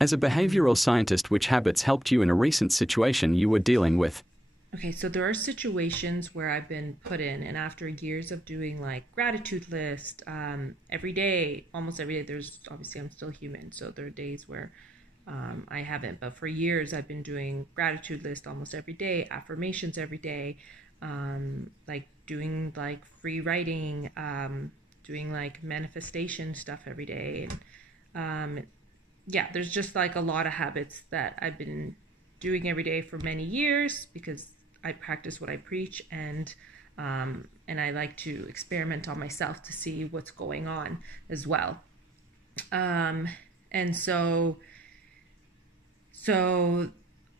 As a behavioral scientist, which habits helped you in a recent situation you were dealing with? Okay, so there are situations where I've been put in, and after years of doing like gratitude list every day, almost every day, there's obviously I'm still human, so there are days where I haven't, but for years I've been doing gratitude list almost every day, affirmations every day, like doing like free writing, doing like manifestation stuff every day, and yeah, there's just like a lot of habits that I've been doing every day for many years because I practice what I preach, and I like to experiment on myself to see what's going on as well. Um, and so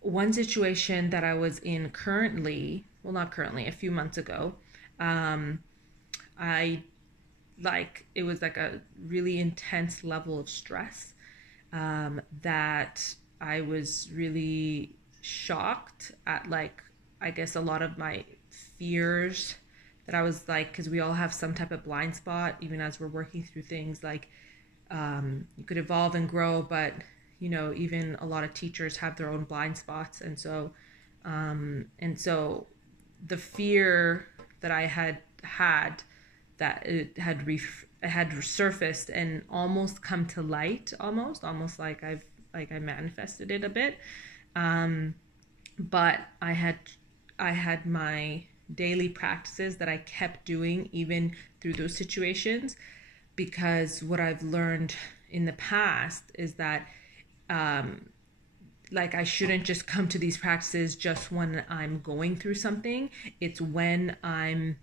one situation that I was in currently, well, not currently, a few months ago, um, I like it was like a really intense level of stress that I was really shocked at, like, I guess a lot of my fears that I was like, because we all have some type of blind spot, even as we're working through things like you could evolve and grow, but even a lot of teachers have their own blind spots. And so the fear that I had that it had resurfaced and almost come to light, almost like I manifested it a bit. um but I had my daily practices that I kept doing even through those situations, because what I've learned in the past is that um like I shouldn't just come to these practices just when I'm going through something. It's when I'm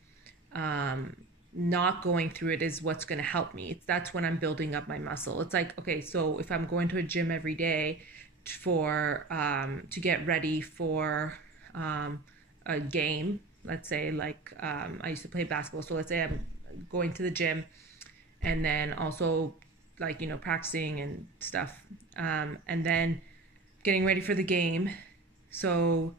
um not going through it is what's going to help me. That's when I'm building up my muscle. It's like, okay, so if I'm going to a gym every day for to get ready for um a game, let's say, like I used to play basketball, so let's say I'm going to the gym and then also, like, practicing and stuff, and then getting ready for the game. So,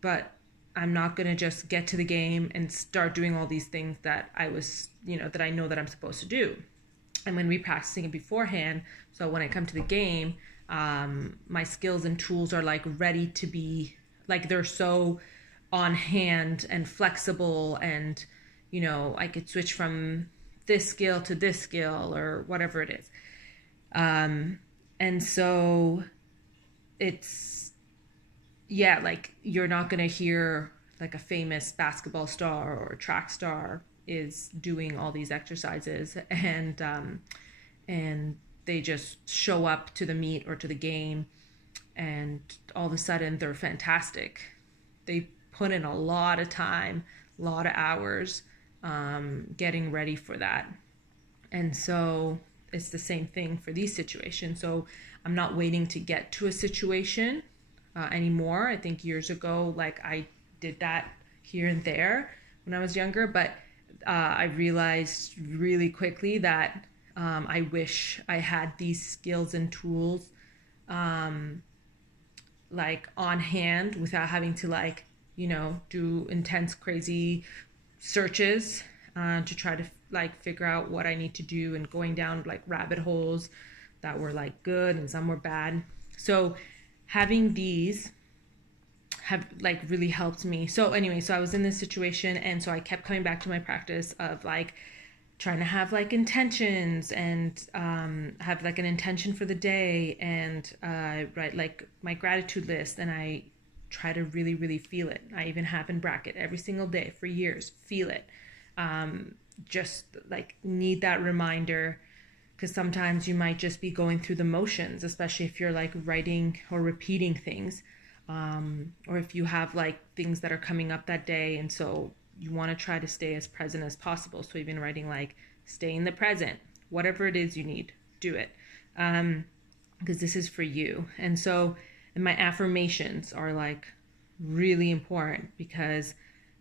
but I'm not going to just get to the game and start doing all these things that that I know that I'm supposed to do. I'm going to be practicing it beforehand. So when I come to the game, my skills and tools are like ready to be, like, they're so on hand and flexible, and I could switch from this skill to this skill or whatever it is. And so it's, yeah, like, you're not going to hear like a famous basketball star or track star is doing all these exercises, and they just show up to the meet or to the game, and all of a sudden they're fantastic. They put in a lot of time, a lot of hours, getting ready for that. And so it's the same thing for these situations. So I'm not waiting to get to a situation anymore. I think years ago, like, I did that here and there when I was younger, but I realized really quickly that I wish I had these skills and tools um, like on hand without having to, like, do intense, crazy searches to try to like figure out what I need to do, and going down like rabbit holes that were like good and some were bad. So having these have like really helped me. So anyway, so I was in this situation, and so I kept coming back to my practice of like trying to have like intentions, and have like an intention for the day, and write like my gratitude list, and I try to really, really feel it. I even have in bracket every single day for years, feel it. Just like need that reminder, because sometimes you might just be going through the motions, especially if you're like writing or repeating things, or if you have like things that are coming up that day, and so you want to try to stay as present as possible. So even writing like stay in the present, whatever it is you need, do it, because this is for you. And my affirmations are like really important, because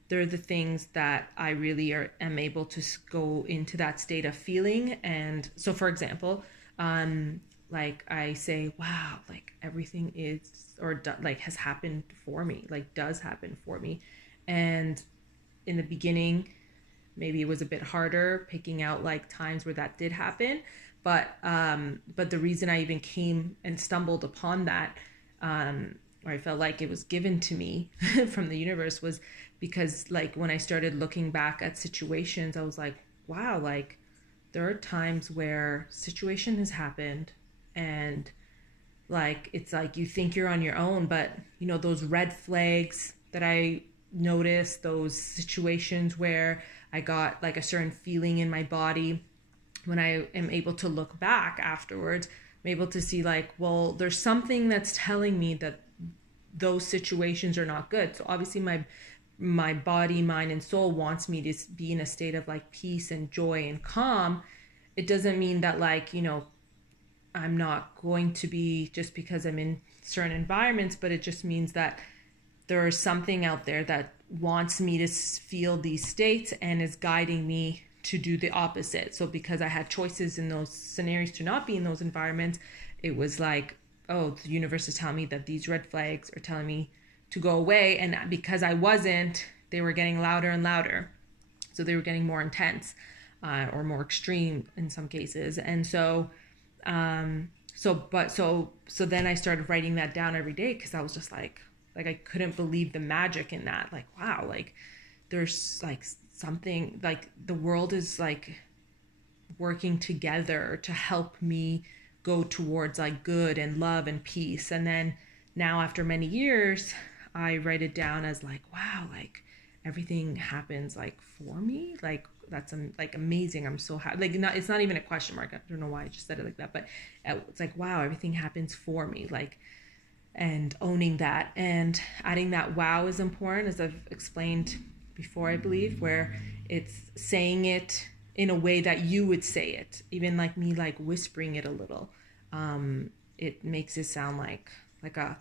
they're the things that I really am able to go into that state of feeling. And so, for example, like I say, wow, like everything is, or like has happened for me, like does happen for me. And in the beginning, maybe it was a bit harder picking out like times where that did happen. But the reason I even came and stumbled upon that, or I felt like it was given to me from the universe, was because like when I started looking back at situations, I was like, wow, like there are times where situation has happened and like it's like you think you're on your own, but you know, those red flags that I noticed, those situations where I got like a certain feeling in my body, when I am able to look back afterwards, I'm able to see like, well, there's something that's telling me that those situations are not good. So obviously my body, mind, and soul wants me to be in a state of like peace and joy and calm. It doesn't mean that like, you know, I'm not going to be just because I'm in certain environments, but it just means that there is something out there that wants me to feel these states and is guiding me to do the opposite. So because I had choices in those scenarios to not be in those environments, it was like, oh, the universe is telling me that these red flags are telling me to go away. And because I wasn't, they were getting louder and louder. So they were getting more intense or more extreme in some cases. And so then I started writing that down every day because I was just like I couldn't believe the magic in that. Like, wow, like there's like something, like the world is like working together to help me go towards like good and love and peace. And then now after many years, I write it down as like, wow, like everything happens like for me. Like that's like amazing. I'm so happy. Like it's not even a question mark. I don't know why I just said it like that, but it's like, wow, everything happens for me. Like, and owning that and adding that wow is important, as I've explained before, I believe, where it's saying it in a way that you would say it, even like me, like whispering it a little. It makes it sound like a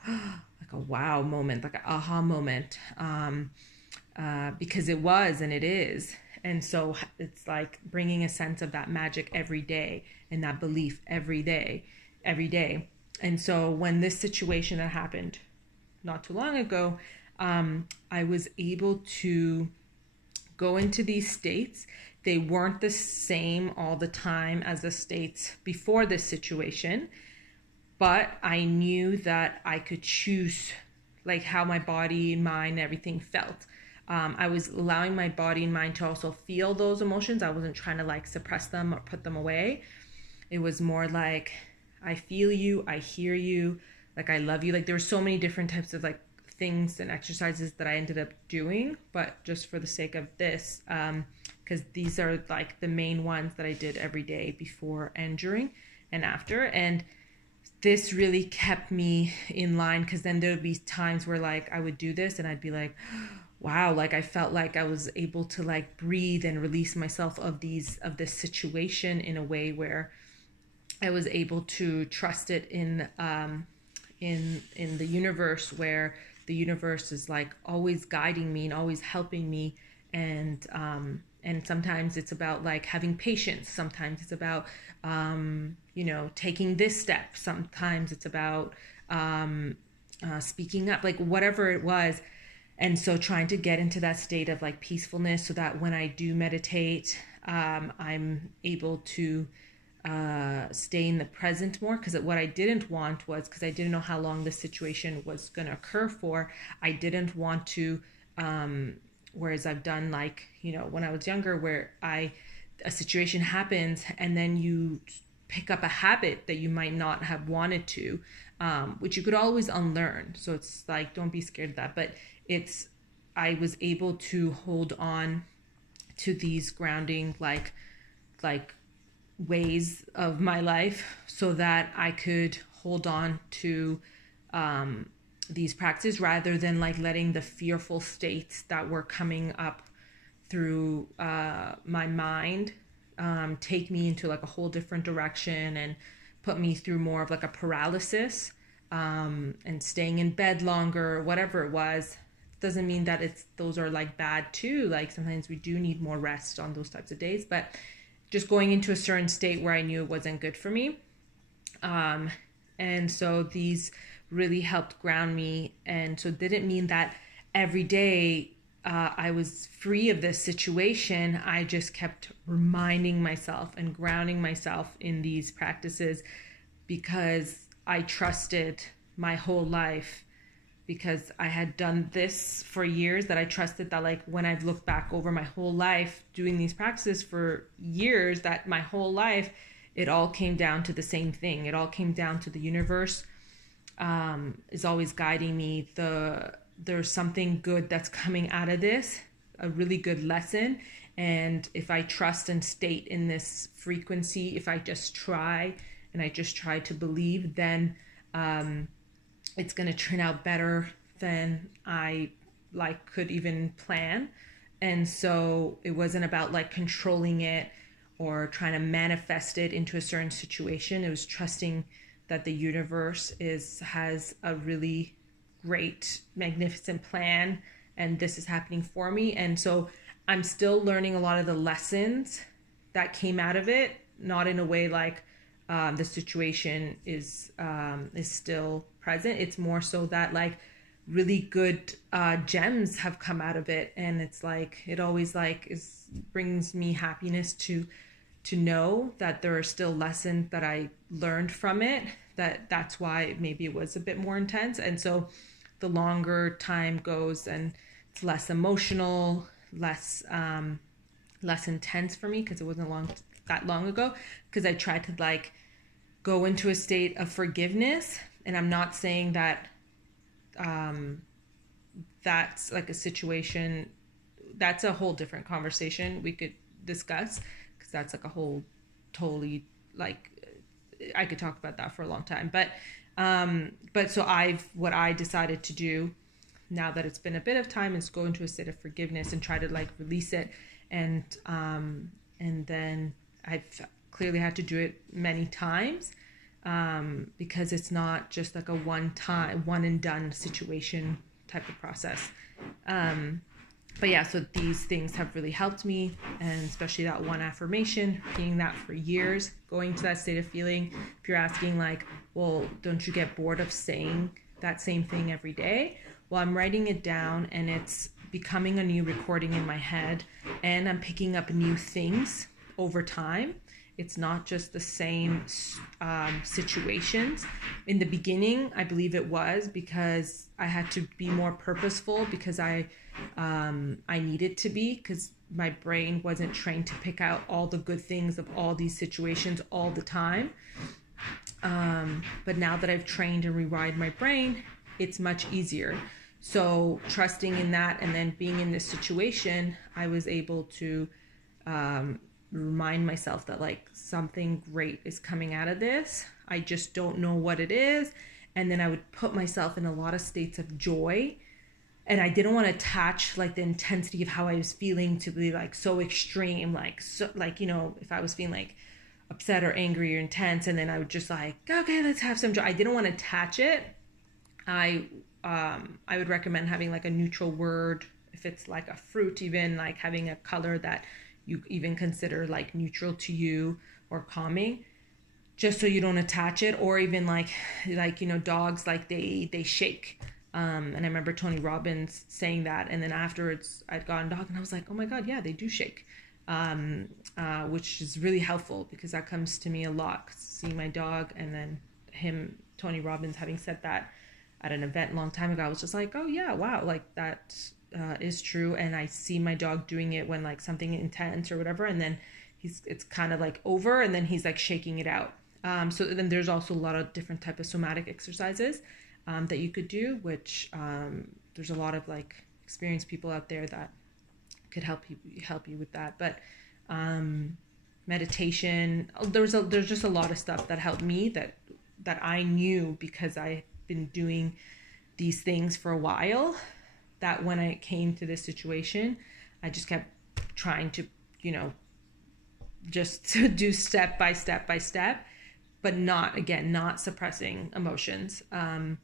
wow moment, like an aha moment, because it was and it is. And so it's like bringing a sense of that magic every day and that belief every day. And so when this situation that happened not too long ago, I was able to go into these states. They weren't the same all the time as the states before this situation, but I knew that I could choose like how my body, mind, everything felt. I was allowing my body and mind to also feel those emotions. I wasn't trying to like suppress them or put them away. It was more like, I feel you, I hear you, like I love you. Like there were so many different types of like things and exercises that I ended up doing, but just for the sake of this, because these are like the main ones that I did every day before and during and after. And this really kept me in line, because then there would be times where like I would do this and I'd be like, wow, like I felt like I was able to like breathe and release myself of this situation in a way where I was able to trust it in the universe, where the universe is like always guiding me and always helping me. And sometimes it's about like having patience. Sometimes it's about, taking this step. Sometimes it's about speaking up, like whatever it was. And so trying to get into that state of like peacefulness so that when I do meditate, I'm able to stay in the present more. Because what I didn't want was, because I didn't know how long this situation was going to occur for, I didn't want to, whereas I've done like, when I was younger, where a situation happens and then you pick up a habit that you might not have wanted to, which you could always unlearn. So it's like, don't be scared of that. But I was able to hold on to these grounding, like ways of my life, so that I could hold on to these practices, rather than like letting the fearful states that were coming up through my mind take me into like a whole different direction and put me through more of like a paralysis, and staying in bed longer, whatever it was. Doesn't mean that those are like bad too. Like sometimes we do need more rest on those types of days, but just going into a certain state where I knew it wasn't good for me. And so these really helped ground me. And so it didn't mean that every day I was free of this situation, I just kept reminding myself and grounding myself in these practices, because I trusted my whole life, because I had done this for years, that I trusted that, like, when I've looked back over my whole life doing these practices for years, that my whole life, it all came down to the same thing. It all came down to the universe is always guiding me. There's something good that's coming out of this, a really good lesson. And if I trust and state in this frequency, if I just try and I just try to believe, then it's going to turn out better than I could even plan. And so it wasn't about like controlling it or trying to manifest it into a certain situation. It was trusting that the universe has a really great, magnificent plan, and this is happening for me. And so I'm still learning a lot of the lessons that came out of it, not in a way like the situation is still present. It's more so that like really good gems have come out of it, and it's like it always like brings me happiness to know that there are still lessons that I learned from it. That's why maybe it was a bit more intense. And so the longer time goes and it's less emotional, less intense for me, because it wasn't that long ago, because I tried to like go into a state of forgiveness. And I'm not saying that that's like a situation, that's a whole different conversation we could discuss, because that's like a whole totally like I could talk about that for a long time. But so what I decided to do now that it's been a bit of time is go into a state of forgiveness and try to like release it. And then I've clearly had to do it many times, because it's not just like a one and done situation type of process. But yeah, so these things have really helped me, and especially that one affirmation, being that for years, going to that state of feeling. If you're asking like, well, don't you get bored of saying that same thing every day? Well, I'm writing it down and it's becoming a new recording in my head, and I'm picking up new things over time. It's not just the same situations. In the beginning, I believe it was because I had to be more purposeful, because I needed to be, because my brain wasn't trained to pick out all the good things of all these situations all the time. But now that I've trained and rewired my brain, it's much easier. So trusting in that, and then being in this situation, I was able to remind myself that like something great is coming out of this. I just don't know what it is. And then I would put myself in a lot of states of joy. And I didn't want to attach like the intensity of how I was feeling to be like so extreme, like so like, you know, if I was feeling like upset or angry or intense, and then I would just like, okay, let's have some joy. I didn't want to attach it. I would recommend having like a neutral word. If it's like a fruit, even like having a color that you even consider like neutral to you or calming, just so you don't attach it. Or even like, you know, dogs, like they shake. And I remember Tony Robbins saying that. And then afterwards I'd gone dog and I was like, oh my God, yeah, they do shake. Which is really helpful, because that comes to me a lot, seeing my dog, and then Tony Robbins, having said that at an event a long time ago, I was just like, oh yeah, wow, like that is true. And I see my dog doing it when like something intense or whatever, and then it's kind of like over, and then he's like shaking it out. So then there's also a lot of different type of somatic exercises that you could do, which there's a lot of like experienced people out there that could help you with that. But meditation, there's just a lot of stuff that helped me that I knew, because I've been doing these things for a while, that when I came to this situation, I just kept trying to, you know, just to do step by step by step, but not suppressing emotions. And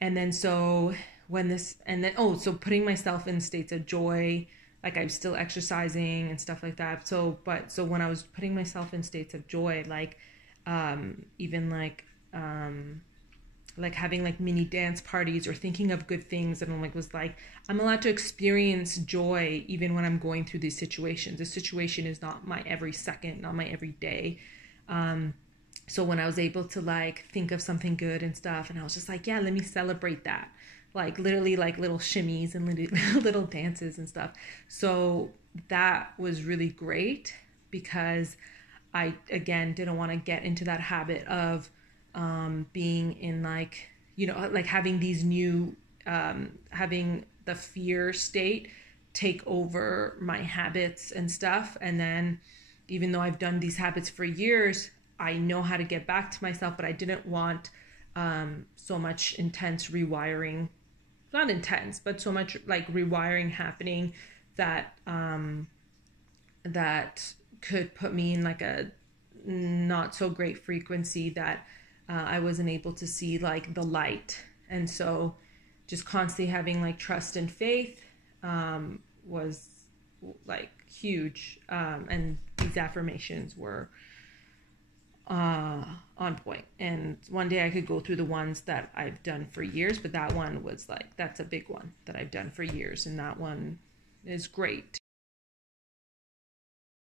then so so putting myself in states of joy, like I'm still exercising and stuff like that. So when I was putting myself in states of joy, like even like like having like mini dance parties or thinking of good things. And I'm allowed to experience joy even when I'm going through these situations. This situation is not my every second, not my every day. So when I was able to like think of something good and stuff, and I was just like, yeah, let me celebrate that. Like literally like little shimmies and little dances and stuff. So that was really great because I, again, didn't want to get into that habit of being in like, like having these new, having the fear state take over my habits and stuff. And then even though I've done these habits for years, I know how to get back to myself, but I didn't want so much intense rewiring, not intense, but so much like rewiring happening that that could put me in like a not so great frequency that I wasn't able to see like the light. And so just constantly having like trust and faith was like huge. And these affirmations were on point. And one day I could go through the ones that I've done for years, but that one was like, that's a big one that I've done for years. And that one is great